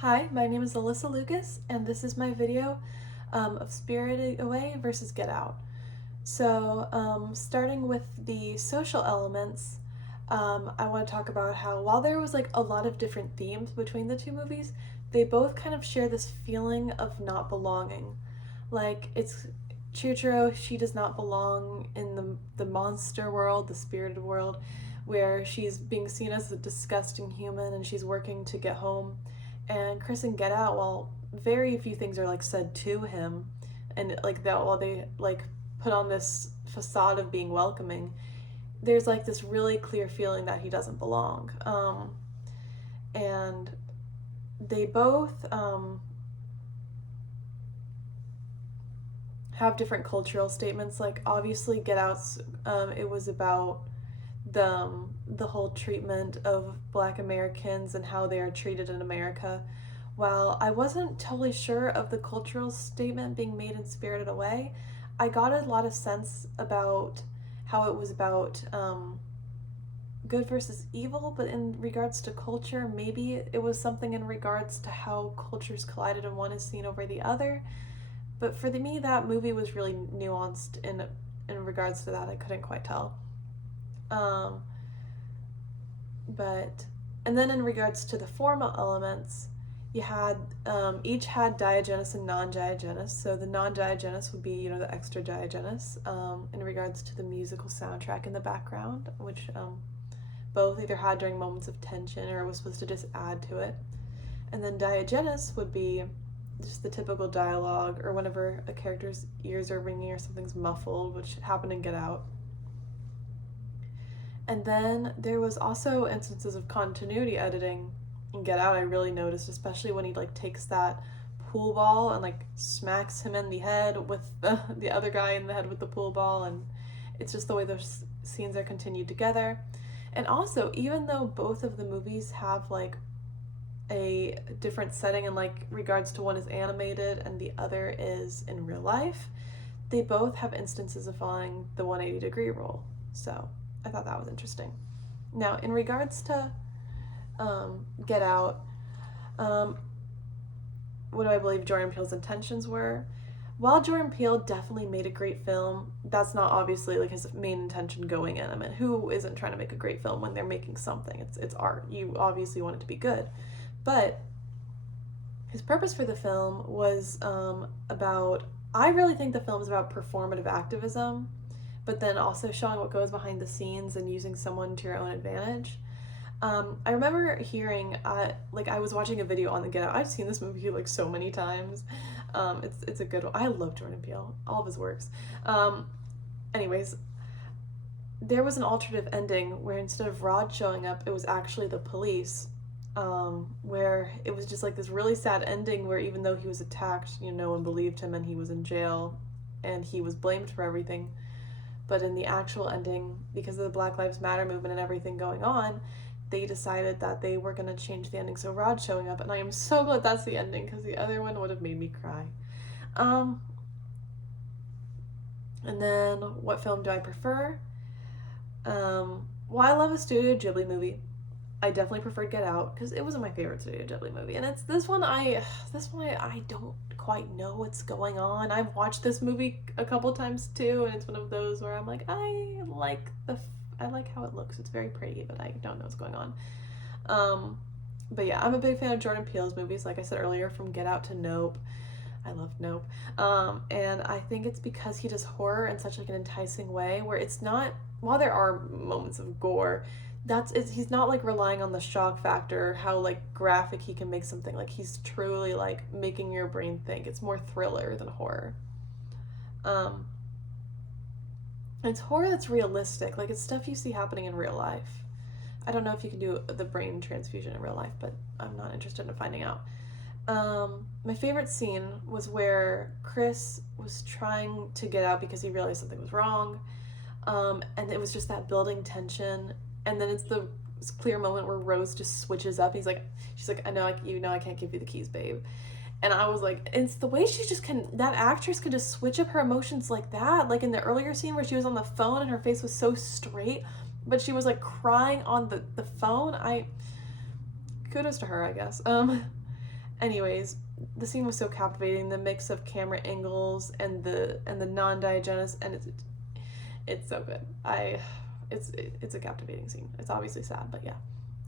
Hi, my name is Alyssa Lucas, and this is my video of Spirited Away versus Get Out. So, starting with the social elements, I want to talk about how while there was like a lot of different themes between the two movies, they both kind of share this feeling of not belonging. Like, it's Chichiro, she does not belong in the monster world, the spirited world, where she's being seen as a disgusting human and she's working to get home. And Chris and Get Out, while very few things are like said to him, and like that while they like put on this facade of being welcoming, there's like this really clear feeling that he doesn't belong. And they both have different cultural statements. Like obviously, Get Out's it was about the whole treatment of Black Americans and how they are treated in America. While I wasn't totally sure of the cultural statement being made in Spirited Away, I got a lot of sense about how it was about good versus evil, but in regards to culture, maybe it was something in regards to how cultures collided and one is seen over the other. But for me, that movie was really nuanced in regards to that. I couldn't quite tell. Um, but and then in regards to the formal elements, you had each had Diogenes and non-Diogenes. So the non-Diogenes would be the extra Diogenes in regards to the musical soundtrack in the background, which both either had during moments of tension or was supposed to just add to it. And then Diogenes would be just the typical dialogue or whenever a character's ears are ringing or something's muffled, which happened in Get Out. And then there was also instances of continuity editing in Get Out. I really noticed, especially when he like takes that pool ball and like smacks him in the head with the other guy in the head with the pool ball, and it's just the way those scenes are continued together. And also, even though both of the movies have like a different setting in like regards to one is animated and the other is in real life, they both have instances of following the 180-degree rule. So I thought that was interesting. Now, in regards to Get Out, what do I believe Jordan Peele's intentions were? While Jordan Peele definitely made a great film, that's not obviously like his main intention going in. I mean, who isn't trying to make a great film when they're making something? It's art. You obviously want it to be good. But his purpose for the film was about, I really think the film is about performative activism, but then also showing what goes behind the scenes and using someone to your own advantage. I remember hearing, like I was watching a video on the Get Out. I've seen this movie like so many times. It's a good one. I love Jordan Peele, all of his works. Anyways, there was an alternative ending where instead of Rod showing up, it was actually the police. Where it was just like this really sad ending where even though he was attacked, no one believed him and he was in jail and he was blamed for everything. But in the actual ending, because of the Black Lives Matter movement and everything going on, they decided that they were going to change the ending. So Rod showing up, and I am so glad that's the ending because the other one would have made me cry. And then what film do I prefer? Well, I love a Studio Ghibli movie. I definitely preferred Get Out because it wasn't my favorite Studio Ghibli movie, and it's this one. I don't quite know what's going on. I've watched this movie a couple times too, and it's one of those where I'm like, I like how it looks. It's very pretty, but I don't know what's going on. But yeah, I'm a big fan of Jordan Peele's movies. Like I said earlier, from Get Out to Nope. I love Nope. And I think it's because he does horror in such like an enticing way where it's not, while there are moments of gore, he's not like relying on the shock factor, how like graphic he can make something. Like he's truly like making your brain think. It's more thriller than horror. It's horror that's realistic. Like it's stuff you see happening in real life. I don't know if you can do the brain transfusion in real life, but I'm not interested in finding out. My favorite scene was where Chris was trying to get out because he realized something was wrong. And it was just that building tension. And then it's the clear moment where Rose just switches up. She's like, I know, like, I can't give you the keys, babe. And I was like, it's the way she just that actress could just switch up her emotions like that. Like in the earlier scene where she was on the phone and her face was so straight, but she was like crying on the phone. Kudos to her, I guess. anyways, the scene was so captivating. The mix of camera angles and the non-Diogenes, and it's so good. It's a captivating scene. It's obviously sad, but yeah.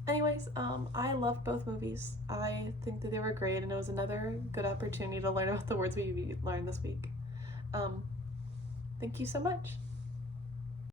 Anyways, I loved both movies. I think that they were great, and it was another good opportunity to learn about the words we learned this week. Thank you so much.